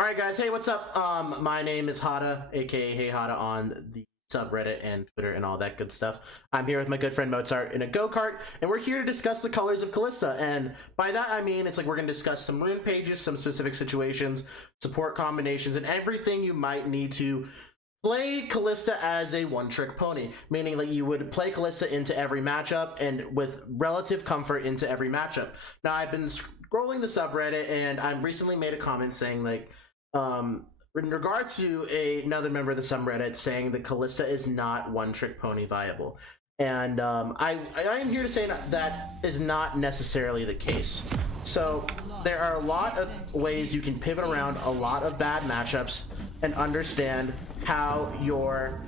Alright guys, hey, what's up? My name is Hada, aka Hey Hada on the subreddit and Twitter and all that good stuff. I'm here with my good friend Mozart in a go-kart, and we're here to discuss the colors of Kalista, and by that I mean it's like we're going to discuss some rune pages, some specific situations, support combinations, and everything you might need to play Kalista as a one-trick pony, meaning that you would play Kalista into every matchup and with relative comfort into every matchup. Now, I've been scrolling the subreddit, and I recently made a comment saying, like, in regards to another member of the subreddit saying that Kalista is not one-trick pony viable. And I am here to say that is not necessarily the case. So there are a lot of ways you can pivot around a lot of bad matchups and understand how your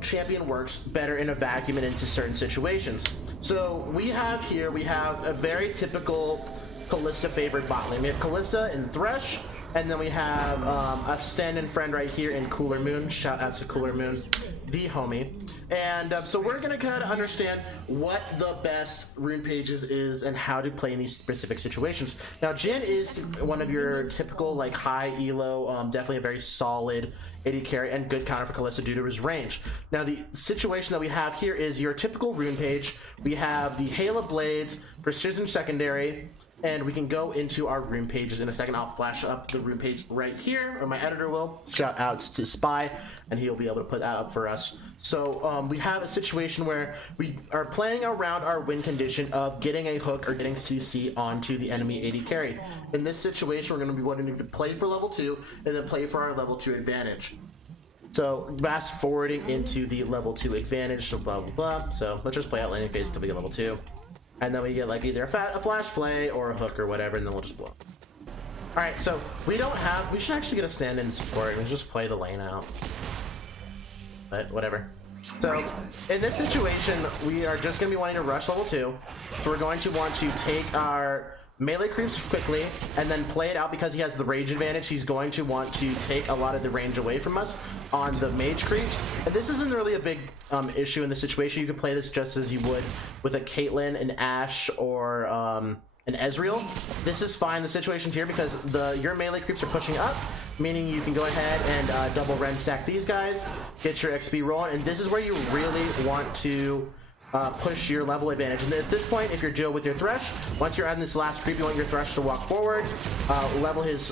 champion works better in a vacuum and into certain situations. So we have a very typical Kalista favored bot lane. We have Kalista and Thresh, and then we have a stand-in friend right here in Cooler Moon. Shout out to Cooler Moon, the homie. And so we're gonna kind of understand what the best rune pages is and how to play in these specific situations. Now, Jhin is one of your typical like high elo, definitely a very solid AD carry and good counter for Kalista due to his range. Now, the situation that we have here is your typical rune page. We have the Hail of Blades, Precision Secondary, and we can go into our rune pages in a second. I'll flash up the rune page right here, or my editor will. Shout outs to Spy, and he'll be able to put that up for us. So we have a situation where we are playing around our win condition of getting a hook or getting CC onto the enemy AD carry. In this situation, we're going to be wanting to play for level 2 and then play for our level 2 advantage. So fast forwarding into the level 2 advantage, so blah blah blah. So let's just play out laning phase until we get level 2. And then we get like either a flash flay or a hook or whatever, and then we'll just blow. Alright, so we should actually get a stand-in support and just play the lane out. But whatever. So in this situation, we are just going to be wanting to rush level 2. So we're going to want to take our melee creeps quickly and then play it out. Because he has the range advantage, he's going to want to take a lot of the range away from us on the mage creeps. And this isn't really a big issue in this situation. You could play this just as you would with a Caitlyn, an Ashe, or an Ezreal. This is fine, the situation's here because your melee creeps are pushing up, meaning you can go ahead and double Ren stack these guys, get your XP rolling, and this is where you really want to push your level advantage. And at this point, if you're deal with your Thresh, once you're on this last creep, you want your Thresh to walk forward, level his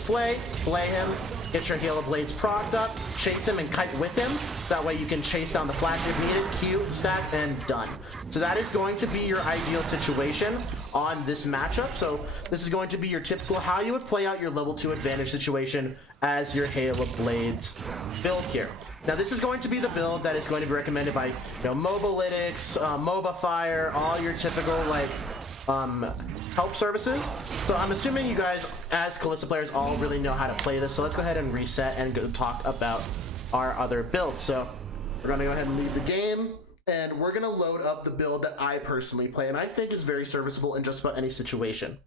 flay him, get your Hail of Blades procced up, chase him and kite with him, so that way you can chase down the flash if needed, Q, stack, and done. So that is going to be your ideal situation on this matchup. So this is going to be your typical how you would play out your level 2 advantage situation as your Hail of Blades build here. Now, this is going to be the build that is going to be recommended by, Mobalytics, MobaFire, all your typical like help services. So I'm assuming you guys as Kalista players all really know how to play this. So let's go ahead and reset and go talk about our other builds. So we're going to go ahead and leave the game, and we're going to load up the build that I personally play and I think is very serviceable in just about any situation.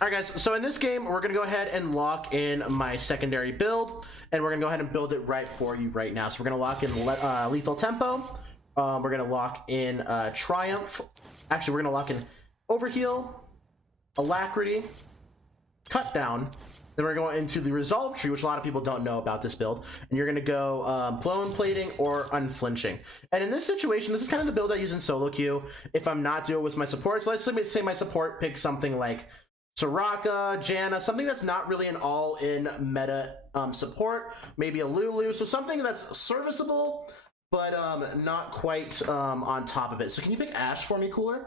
Alright guys, so in this game, we're going to go ahead and lock in my secondary build, and we're going to go ahead and build it right for you right now. So we're going to lock in Lethal Tempo, we're going to lock in Triumph, actually we're going to lock in Overheal, Alacrity, Cut Down, then we're going into the Resolve Tree, which a lot of people don't know about this build, and you're going to go Blown Plating or Unflinching. And in this situation, this is kind of the build I use in solo queue if I'm not dealing with my support. So let's say my support picks something like Soraka, Janna, something that's not really an all-in meta support, maybe a Lulu, so something that's serviceable, but not quite on top of it. So can you pick Ashe for me, Cooler?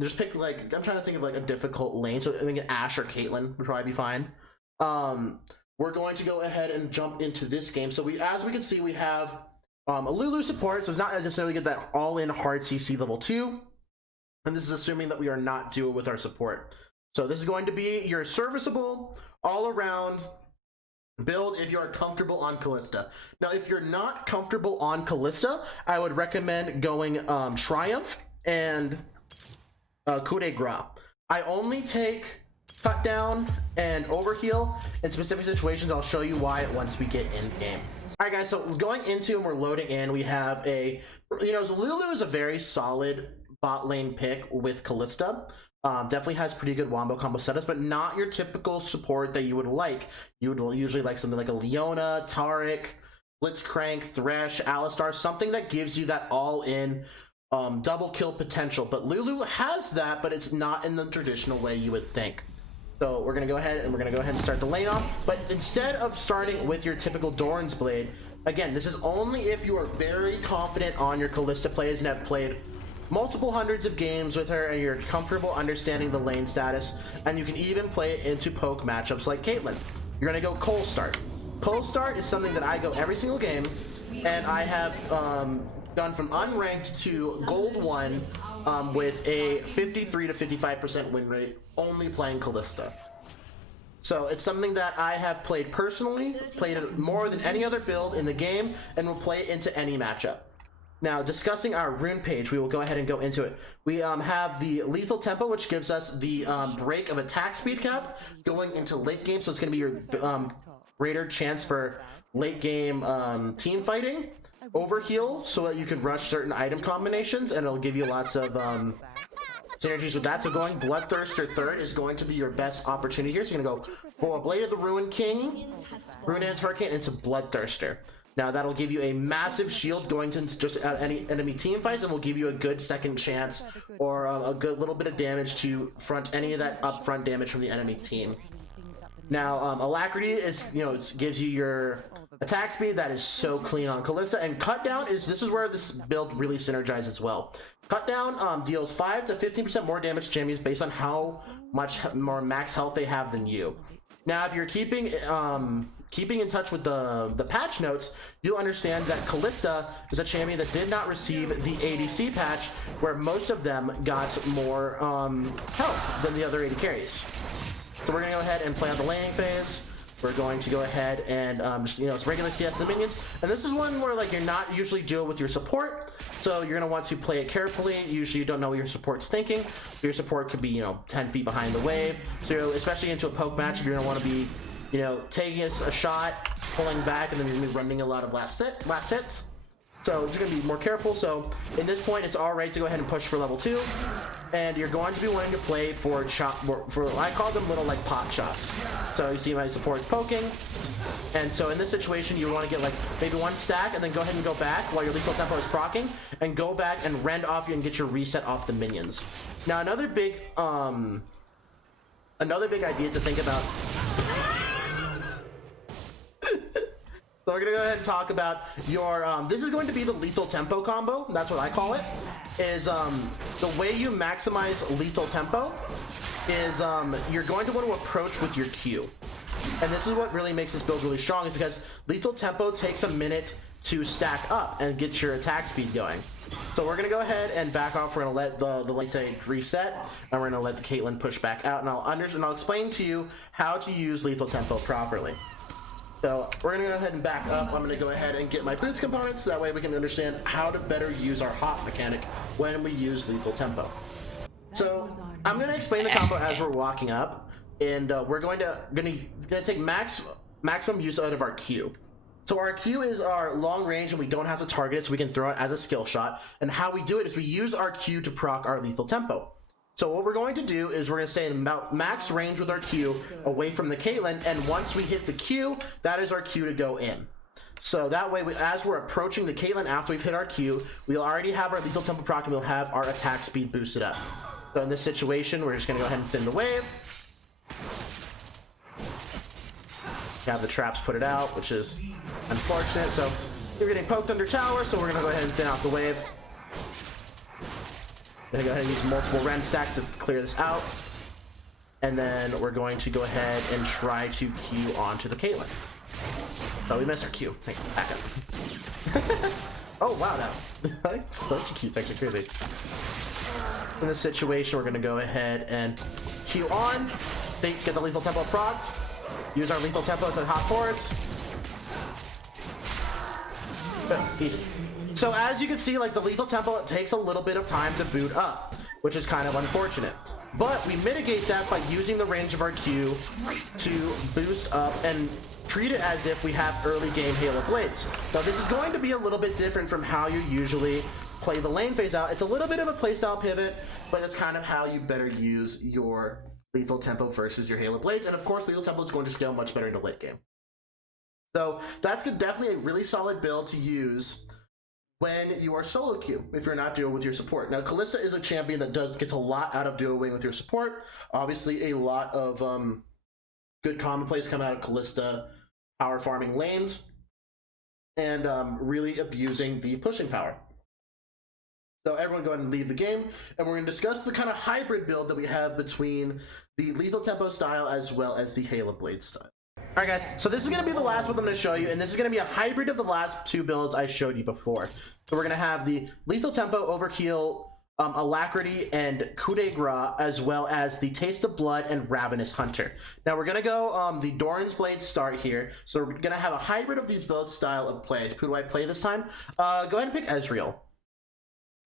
Just pick, like, I'm trying to think of like a difficult lane, so I think an Ashe or Caitlyn would probably be fine. We're going to go ahead and jump into this game. So as we can see, we have a Lulu support, so it's not necessarily get that all-in hard CC level 2. And this is assuming that we are not duo with our support. So this is going to be your serviceable, all-around build if you're comfortable on Kalista. Now, if you're not comfortable on Kalista, I would recommend going Triumph and Coup de Grace. I only take Cut Down and Overheal in specific situations. I'll show you why once we get in game. All right, guys, so going into and we're loading in, we have Lulu is a very solid bot lane pick with Kalista. Definitely has pretty good wombo combo setups, but not your typical support that you would like. You would usually like something like a Leona, Taric, Blitzcrank, Thresh, Alistar, something that gives you that all-in double kill potential. But Lulu has that, but it's not in the traditional way you would think. So we're going to go ahead and start the lane off. But instead of starting with your typical Doran's Blade, again, this is only if you are very confident on your Kalista plays and have played multiple hundreds of games with her and you're comfortable understanding the lane status, and you can even play it into poke matchups like Caitlyn. You're going to go Cole Start. Cole Start is something that I go every single game, and I have gone from unranked to gold 1 with a 53 to 55% win rate, only playing Kalista. So it's something that I have played personally, played it more than any other build in the game, and will play it into any matchup. Now, discussing our Rune Page, we will go ahead and go into it. We have the Lethal Tempo, which gives us the break of attack speed cap going into late game, so it's going to be your greater chance for late game team fighting. Overheal, so that you can rush certain item combinations, and it'll give you lots of synergies with that. So going Bloodthirster 3rd is going to be your best opportunity here. So you're going to go for a Blade of the Ruin King, Rune's Hurricane into Bloodthirster. Now that'll give you a massive shield going to just any enemy team fights, and will give you a good second chance or a good little bit of damage to front any of that upfront damage from the enemy team. Now Alacrity is, it gives you your attack speed that is so clean on Kalista, and Cut Down this is where this build really synergizes well. Cut Down deals 5 to 15% more damage to champions based on how much more max health they have than you. Now, if you're keeping in touch with the patch notes, you'll understand that Kalista is a champion that did not receive the ADC patch, where most of them got more health than the other AD carries. So we're going to go ahead and play out the laning phase. We're going to go ahead and just, it's regular CS the minions, and this is one where you're not usually deal with your support, so you're going to want to play it carefully. Usually you don't know what your support's thinking, so your support could be 10 feet behind the wave. So especially into a poke match, you're going to want to be taking a shot, pulling back, and then you're going to be running a lot of last hits. So you're going to be more careful. So in this point, it's all right to go ahead and push for level 2. And you're going to be wanting to play for I call them little pot shots. So you see my support's poking, and so in this situation you want to get maybe 1 stack, and then go ahead and go back while your lethal tempo is proccing, and go back and rend off you and get your reset off the minions. Now another big idea to think about. So we're gonna go ahead and talk about your this is going to be the lethal tempo combo. That's what I call it. Is the way you maximize lethal tempo is you're going to want to approach with your Q. And this is what really makes this build really strong, is because lethal tempo takes a minute to stack up and get your attack speed going. So we're gonna go ahead and back off. We're gonna let the late stage reset, and we're gonna let the Caitlyn push back out, and I'll explain to you how to use lethal tempo properly. So we're gonna go ahead and back up. I'm gonna go ahead and get my boots components, so that way we can understand how to better use our hop mechanic when we use lethal tempo. So I'm gonna explain the combo as we're walking up, and we're gonna take maximum use out of our Q. So our Q is our long range, and we don't have to target it, so we can throw it as a skill shot. And how we do it is we use our Q to proc our lethal tempo. So what we're going to do is we're going to stay in about max range with our Q away from the Caitlyn, and once we hit the Q, that is our Q to go in. So that way, as we're approaching the Caitlyn after we've hit our Q, we'll already have our lethal tempo proc, and we'll have our attack speed boosted up. So in this situation, we're just going to go ahead and thin the wave. Have the traps put it out, which is unfortunate. So you're getting poked under tower, so we're going to go ahead and thin out the wave. Gonna go ahead and use multiple Ren stacks to clear this out, and then we're going to go ahead and try to Q onto the Caitlyn. Oh, we missed our Q. Hey, back up. Oh wow, no. Such a Q's actually crazy. In this situation, we're gonna go ahead and Q on, get the lethal tempo procs, use our lethal tempo to hop towards. Easy. So as you can see, the lethal tempo, it takes a little bit of time to boot up, which is kind of unfortunate. But we mitigate that by using the range of our Q to boost up and treat it as if we have early game Halo Blades. Now this is going to be a little bit different from how you usually play the lane phase out. It's a little bit of a playstyle pivot, but it's kind of how you better use your lethal tempo versus your Halo Blades. And of course, lethal tempo is going to scale much better into late game. So that's definitely a really solid build to use when you are solo queue, if you're not duo with your support. Now, Kalista is a champion that gets a lot out of duoing with your support. Obviously, a lot of good common plays come out of Kalista power farming lanes and really abusing the pushing power. So everyone go ahead and leave the game, and we're going to discuss the kind of hybrid build that we have between the lethal tempo style as well as the Halo Blade style. Alright guys, so this is going to be the last one I'm going to show you, and this is going to be a hybrid of the last two builds I showed you before. So we're going to have the Lethal Tempo, Overkill, Alacrity, and Coup de Grace, as well as the Taste of Blood and Ravenous Hunter. Now we're going to go the Doran's Blade start here, so we're going to have a hybrid of these both style of play. Who do I play this time? Go ahead and pick Ezreal.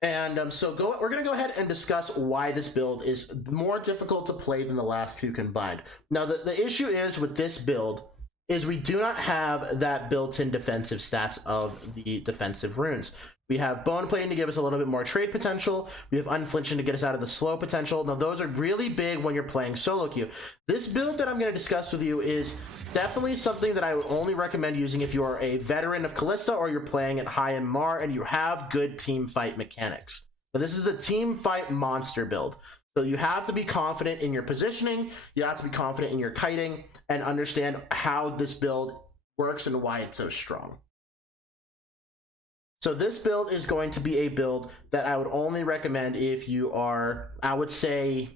And we're going to go ahead and discuss why this build is more difficult to play than the last two combined. Now, the issue is with this build is we do not have that built-in defensive stats of the defensive runes. We have Bone Plating to give us a little bit more trade potential. We have Unflinching to get us out of the slow potential. Now, those are really big when you're playing solo queue. This build that I'm going to discuss with you is definitely something that I would only recommend using if you are a veteran of Kalista or you're playing at high MMR and you have good team fight mechanics. But this is the team fight monster build. So you have to be confident in your positioning, you have to be confident in your kiting, and understand how this build works and why it's so strong. So this build is going to be a build that I would only recommend if you are, I would say,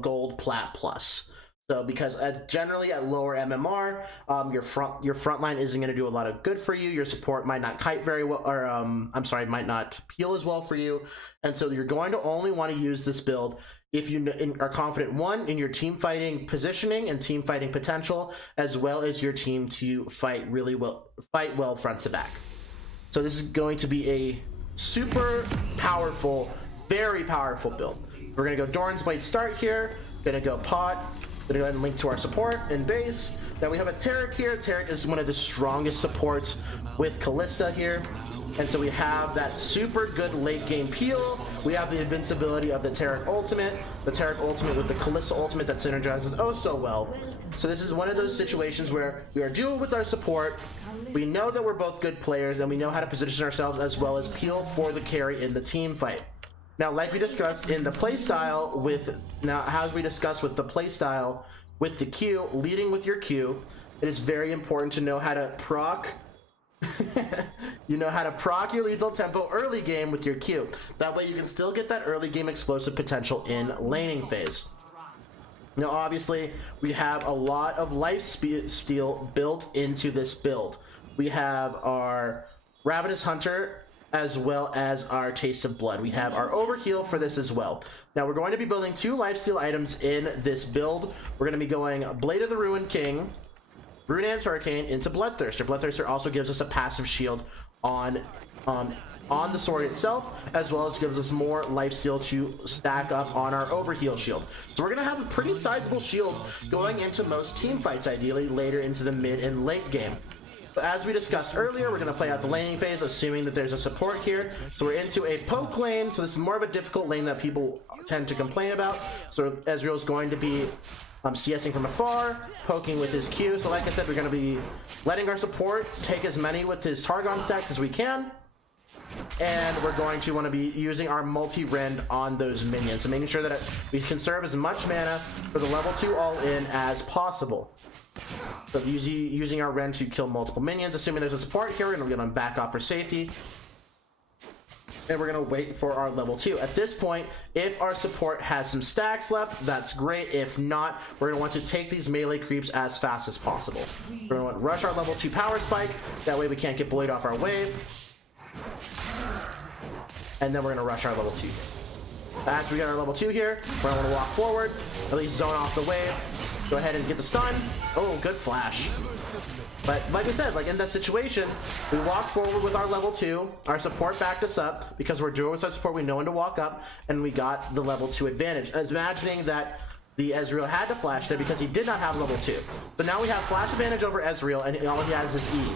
gold plat plus. So because generally at lower MMR, your front line isn't going to do a lot of good for you. Your support might not kite very well, or might not peel as well for you. And so you're going to only want to use this build if you are confident, one, in your team fighting positioning and team fighting potential, as well as your team to fight well front to back. So this is going to be a super powerful, very powerful build. We're going to go Doran's Blade start here, going to go pot, going to go ahead and link to our support and base. Now we have a Taric here. Taric is one of the strongest supports with Kalista here. And so we have that super good late game peel. We have the invincibility of the Taric ultimate with the Kalista ultimate that synergizes oh so well. So this is one of those situations where we are duo with our support. We know that we're both good players and we know how to position ourselves as well as peel for the carry in the team fight. Now, like we discussed in the playstyle with the Q, leading with your Q, it is very important to know how to proc your lethal tempo early game with your Q. That way you can still get that early game explosive potential in laning phase. Now obviously we have a lot of life steal built into this build. We have our Ravenous Hunter as well as our Taste of Blood. We have our Overheal for this as well. Now we're going to be building two lifesteal items in this build. We're going to be going Blade of the Ruined King, Rune's Hurricane into Bloodthirster. Bloodthirster also gives us a passive shield on the sword itself, as well as gives us more lifesteal to stack up on our Overheal shield. So we're going to have a pretty sizable shield going into most team fights, ideally later into the mid and late game. But as we discussed earlier, we're going to play out the laning phase, assuming that there's a support here. So we're into a poke lane, so this is more of a difficult lane that people tend to complain about. So Ezreal is going to be CSing from afar, poking with his Q. So like I said, we're going to be letting our support take as many with his Targon stacks as we can. And we're going to want to be using our multi-rend on those minions. So making sure that we conserve as much mana for the level 2 all-in as possible. So using our rend to kill multiple minions. Assuming there's a support here, we're going to back off for safety. And we're going to wait for our level 2. At this point, if our support has some stacks left, that's great. If not, we're going to want to take these melee creeps as fast as possible. We're going to want to rush our level 2 power spike. That way we can't get bullied off our wave. And then we're going to rush our level 2. As we get our level 2 here, we're going to want to walk forward, at least zone off the wave. Go ahead and get the stun. Oh, good flash. But like I said, like in that situation, we walked forward with our level 2, our support backed us up, because we're duo with our support, we know when to walk up, and we got the level 2 advantage. As imagining that the Ezreal had to flash there because he did not have level 2. So now we have flash advantage over Ezreal, and all he has is E.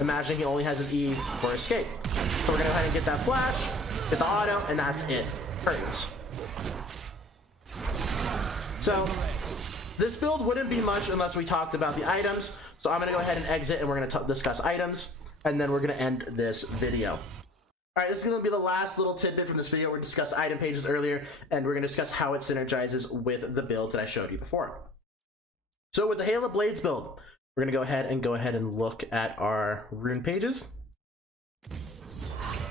Imagining he only has his E for escape. So we're going to go ahead and get that flash, get the auto, and that's it. Curtains. So this build wouldn't be much unless we talked about the items. So I'm going to go ahead and exit, and we're going to discuss items, and then we're going to end this video. All right, this is going to be the last little tidbit from this video. We discussed item pages earlier, and we're going to discuss how it synergizes with the builds that I showed you before. So with the Hail of Blades build, we're going to go ahead and look at our rune pages.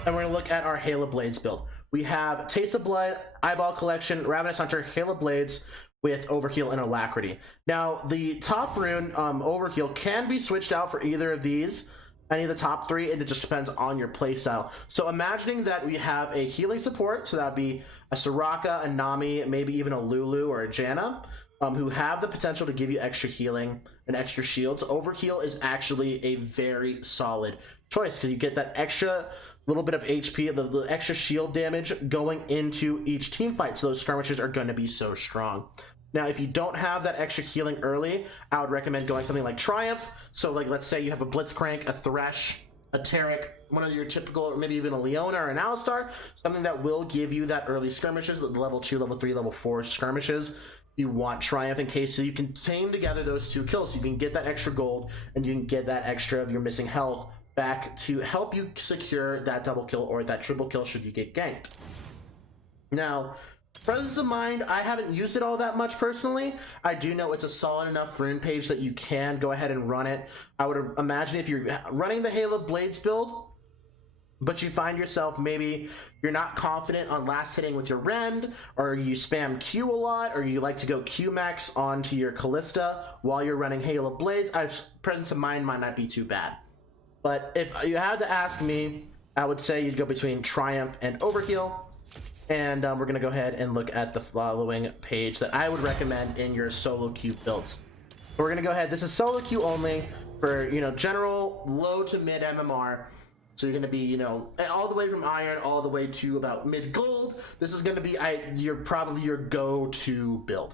And we're going to look at our Hail of Blades build. We have Taste of Blood, Eyeball Collection, Ravenous Hunter, Hail of Blades with Overheal and Alacrity. Now, the top rune, Overheal, can be switched out for either of these, any of the top three, and it just depends on your playstyle. So imagining that we have a healing support, so that'd be a Soraka, a Nami, maybe even a Lulu or a Janna, who have the potential to give you extra healing and extra shields. Overheal is actually a very solid choice because you get that extra little bit of HP, the extra shield damage going into each team fight. So those skirmishes are going to be so strong. Now, if you don't have that extra healing early, I would recommend going something like Triumph. So like, let's say you have a Blitzcrank, a Thresh, a Taric, one of your typical, or maybe even a Leona or an Alistar, something that will give you that early skirmishes, the level 2, level 3, level 4 skirmishes. You want Triumph in case so you can tame together those two kills. So you can get that extra gold and you can get that extra of your missing health back to help you secure that double kill or that triple kill should you get ganked. Now, Presence of Mind, I haven't used it all that much personally. I do know it's a solid enough rune page that you can go ahead and run it. I would imagine if you're running the Hail of Blades build, but you find yourself maybe you're not confident on last hitting with your Rend, or you spam Q a lot, or you like to go Q max onto your Kalista while you're running Hail of Blades, Presence of Mind might not be too bad. But if you had to ask me, I would say you'd go between Triumph and Overheal. And we're going to go ahead and look at the following page that I would recommend in your solo queue builds. We're going to go ahead. This is solo queue only for, general low to mid MMR. So you're going to be, all the way from iron all the way to about mid gold. This is going to be probably your go-to build.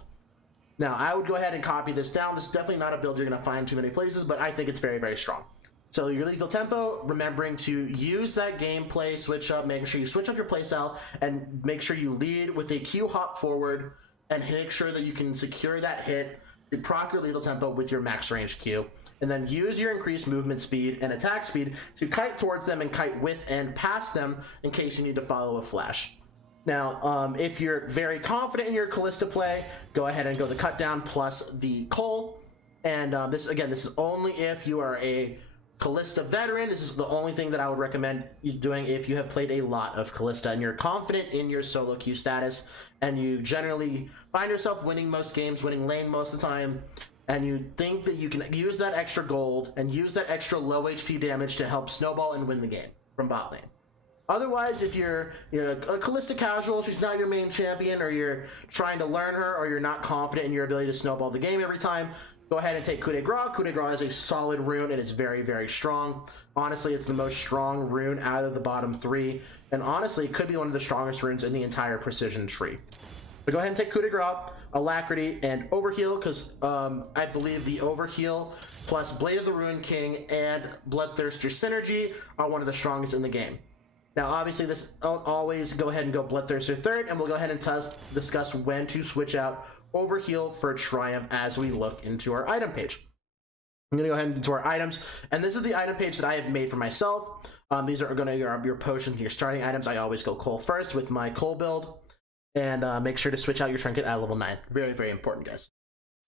Now, I would go ahead and copy this down. This is definitely not a build you're going to find too many places, but I think it's very, very strong. So your lethal tempo, remembering to use that gameplay switch up, making sure you switch up your playstyle and make sure you lead with a Q hop forward and make sure that you can secure that hit, you proc your lethal tempo with your max range Q, and then use your increased movement speed and attack speed to kite towards them and kite with and past them in case you need to follow a flash. Now, if you're very confident in your Kalista play, go ahead and go the cut down plus the Cole. And this is only if you are a Kalista veteran. This is the only thing that I would recommend you doing if you have played a lot of Kalista and you're confident in your solo queue status and you generally find yourself winning most games, winning lane most of the time, and you think that you can use that extra gold and use that extra low HP damage to help snowball and win the game from bot lane. Otherwise, if you're a Kalista casual, she's not your main champion, or you're trying to learn her, or you're not confident in your ability to snowball the game every time, go ahead and take Coup de Grace. Coup de Grace is a solid rune and it's very, very strong. Honestly, it's the most strong rune out of the bottom three, and honestly, it could be one of the strongest runes in the entire precision tree. So go ahead and take Coup de Grace, Alacrity, and Overheal, because I believe the Overheal plus Blade of the Rune King and Bloodthirster synergy are one of the strongest in the game. Now, obviously, this always go ahead and go Bloodthirster third, and we'll go ahead and discuss when to switch out Overheal for Triumph as we look into our item page. I'm going to go ahead and into our items, and this is the item page that I have made for myself. These are going to be your potions, your starting items. I always go Cole first with my Cole build, and make sure to switch out your trinket at level 9. Very, very important, guys.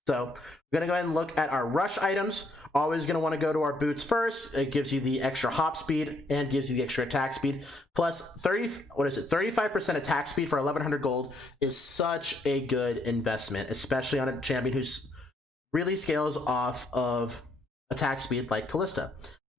So we're going to go ahead and look at our rush items. Always going to want to go to our boots first. It gives you the extra hop speed and gives you the extra attack speed. Plus 35% attack speed for 1100 gold is such a good investment, especially on a champion who's really scales off of attack speed like Kalista.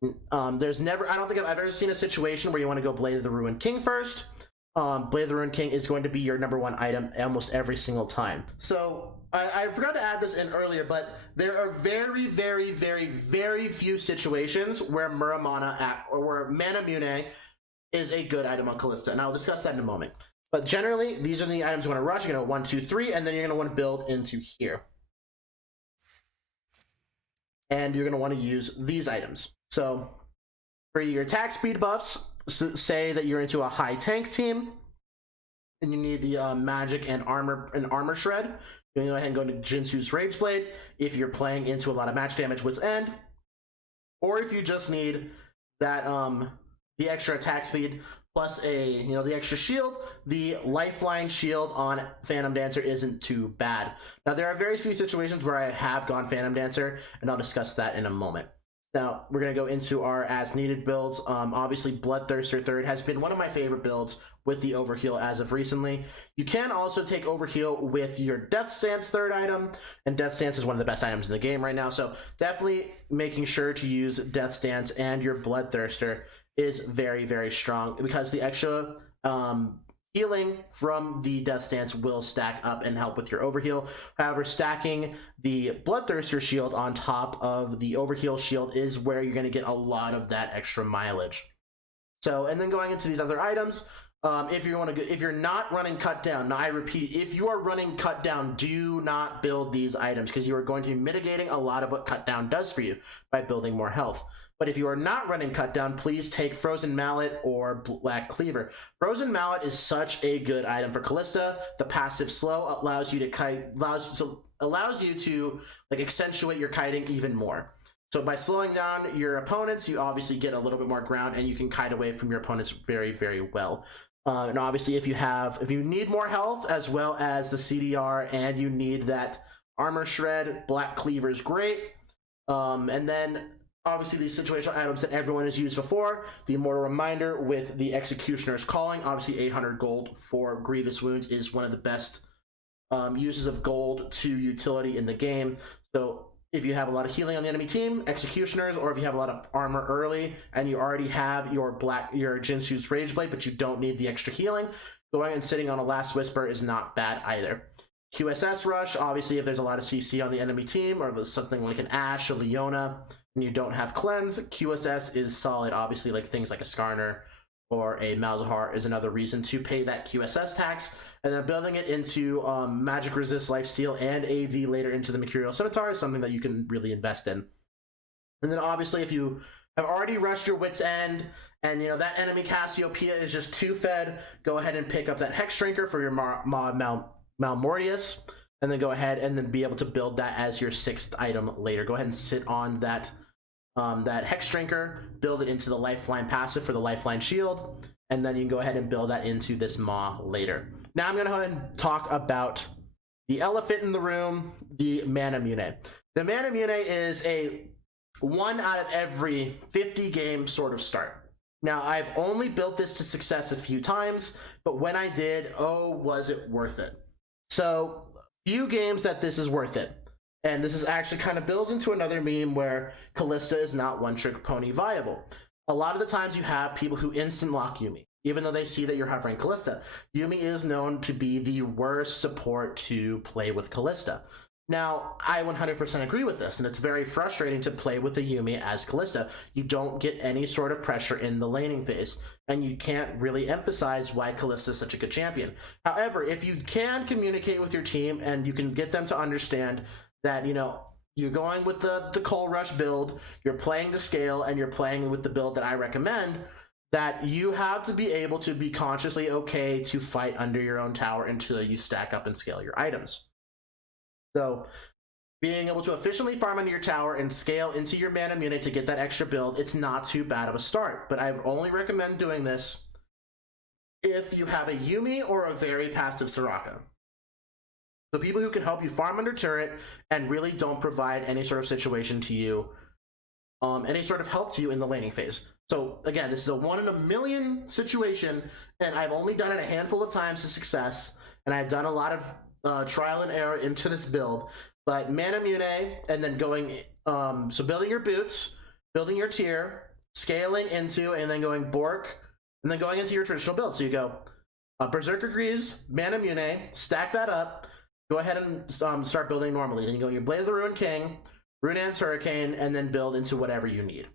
I don't think I've ever seen a situation where you want to go Blade of the Ruined King first. Blade of the Ruined King is going to be your #1 item almost every single time. So I forgot to add this in earlier, but there are very, very, very, very few situations where Muramana or where Mana Mune is a good item on Kalista, and I'll discuss that in a moment. But generally, these are the items you want to rush. You're going to 1, 2, 3, and then you're going to want to build into here. And you're going to want to use these items. So for your attack speed buffs, say that you're into a high tank team and you need the magic and armor shred, you can go ahead and go to Jinsu's Rageblade if you're playing into a lot of match damage Wit's End, or if you just need that the extra attack speed plus the extra shield. The lifeline shield on Phantom Dancer isn't too bad. Now there are very few situations where I have gone Phantom Dancer, and I'll discuss that in a moment. Now we're going to go into our as needed builds. Obviously Bloodthirster third has been one of my favorite builds with the overheal as of recently. You can also take overheal with your Death Stance third item, and Death Stance is one of the best items in the game right now, so definitely making sure to use Death Stance and your Bloodthirster is very, very strong, because the extra healing from the Death Stance will stack up and help with your overheal. However, stacking the Bloodthirster shield on top of the overheal shield is where you're going to get a lot of that extra mileage. So, and then going into these other items, if you're not running Cut Down, now I repeat, if you are running Cut Down, do not build these items, because you are going to be mitigating a lot of what Cut Down does for you by building more health. But if you are not running Cut Down, please take Frozen Mallet or Black Cleaver. Frozen Mallet is such a good item for Kalista. The passive slow allows you to allows you to like accentuate your kiting even more. So by slowing down your opponents, you obviously get a little bit more ground, and you can kite away from your opponents very, very well. And obviously, if you need more health as well as the CDR, and you need that armor shred, Black Cleaver is great. And then obviously these situational items that everyone has used before, the Immortal Reminder with the Executioner's Calling. Obviously 800 gold for Grievous Wounds is one of the best uses of gold to utility in the game. So if you have a lot of healing on the enemy team, Executioners, or if you have a lot of armor early and you already have your Jinsu's Rageblade, but you don't need the extra healing, going and sitting on a Last Whisper is not bad either. Qss Rush, obviously if there's a lot of CC on the enemy team, or if it's something like an Ashe, a Leona, and you don't have Cleanse, QSS is solid. Obviously, like things like a Skarner or a Malzahar is another reason to pay that QSS tax, and then building it into Magic Resist, Lifesteal, and AD later into the Mercurial Scimitar is something that you can really invest in. And then obviously if you have already rushed your Wit's End, and that enemy Cassiopeia is just too fed, go ahead and pick up that Hex Drinker for your Malmortius, and then go ahead and then be able to build that as your 6th item later. Go ahead and sit on that Hex Drinker, build it into the Lifeline passive for the Lifeline Shield, and then you can go ahead and build that into this Maw later. Now I'm going to go ahead and talk about the elephant in the room, the Mana Mune. The Mana Mune is a 1 out of every 50 game sort of start. Now, I've only built this to success a few times, but when I did, oh, was it worth it? So, few games that this is worth it. And this is actually kind of builds into another meme where Kalista is not one-trick pony viable. A lot of the times you have people who instant lock Yuumi, even though they see that you're hovering Kalista. Yuumi is known to be the worst support to play with Kalista. Now, I 100% agree with this, and it's very frustrating to play with a Yuumi as Kalista. You don't get any sort of pressure in the laning phase, and you can't really emphasize why Kalista is such a good champion. However, if you can communicate with your team and you can get them to understand that, you're going with the Qss Rush build, you're playing to scale, and you're playing with the build that I recommend, that you have to be able to be consciously okay to fight under your own tower until you stack up and scale your items. So, being able to efficiently farm under your tower and scale into your Mana Mune to get that extra build, it's not too bad of a start. But I only recommend doing this if you have a Yuumi or a very passive Soraka. So people who can help you farm under turret and really don't provide any sort of situation to you, any sort of help to you in the laning phase. So again, this is a 1 in a million situation, and I've only done it a handful of times to success, and I've done a lot of trial and error into this build. But Mana Mune, and then going, so building your boots, building your tier, scaling into, and then going Bork, and then going into your traditional build. So you go Berserker Greaves, Mana Mune, stack that up, go ahead and start building normally. Then you go your Blade of the Ruined King, Rune's Hurricane, and then build into whatever you need.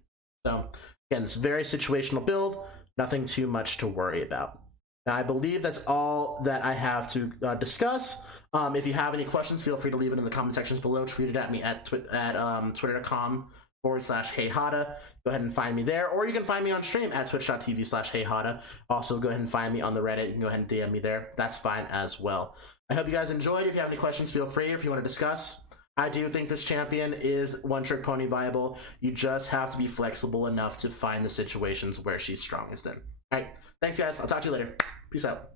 So again, it's a very situational build, nothing too much to worry about. Now, I believe that's all that I have to discuss. If you have any questions, feel free to leave it in the comment sections below. Tweet it at me at twitter.com twitch.tv/heyhada. Go ahead and find me there, or you can find me on stream at twitch.tv/heyhada. Also, go ahead and find me on the Reddit. You can go ahead and DM me there. That's fine as well. I hope you guys enjoyed. If you have any questions, feel free. If you want to discuss, I do think this champion is one-trick pony viable. You just have to be flexible enough to find the situations where she's strongest in. All right, thanks guys. I'll talk to you later. Peace out.